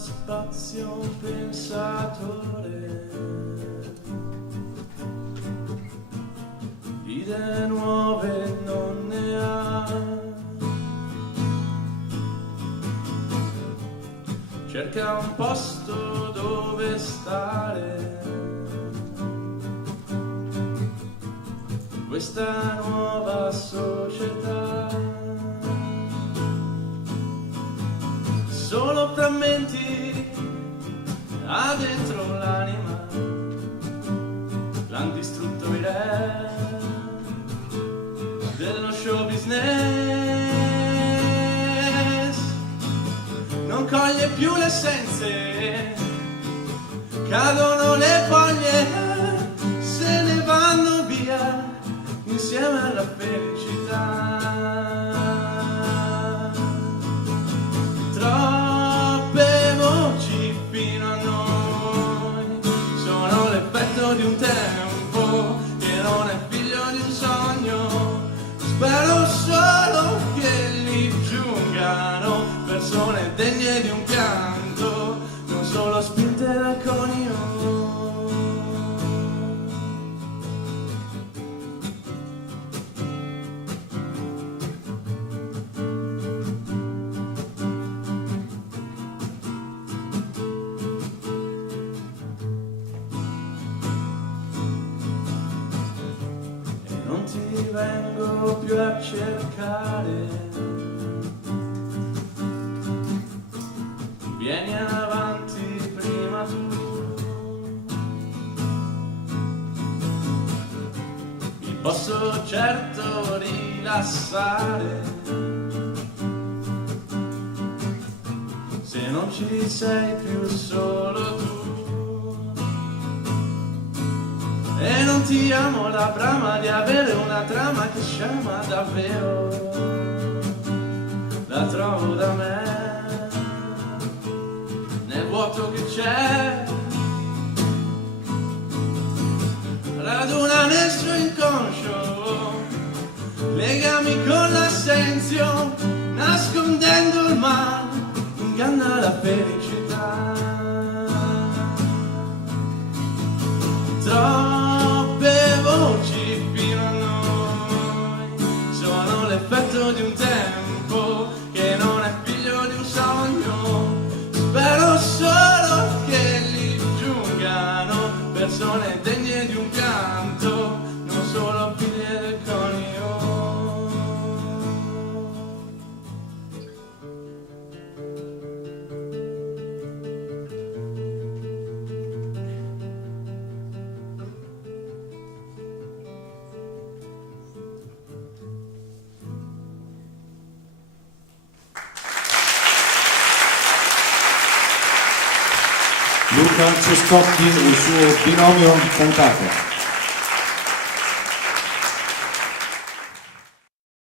spazio un pensatore, idee nuove non ne ha, cerca un posto dove stare, questa nuova società. Solo frammenti ha dentro l'anima, l'han distrutto i re dello show business. Non coglie più le essenze, cadono le foglie, se ne vanno via insieme alla felicità. Troppe voci fino a noi sono l'effetto di un tempo che non è figlio di un sogno. Spero solo che lì giungano persone degne di un pianto, non solo spinte dal conio. Non ti vengo più a cercare, vieni avanti prima tu, mi posso certo rilassare se non ci sei più solo tu. E non ti amo la brama di avere una trama che sciama davvero, la trovo da me, nel vuoto che c'è, raduna nel suo inconscio, legami con l'assenzio, nascondendo il male, inganna la felicità. Troppe voci fino a noi sono l'effetto di un tempo che non è figlio di un sogno. Spero solo che lì giungano persone degne di un pianto, non solo figlie del conio. Luca Cescotti e il suo binomio cantato.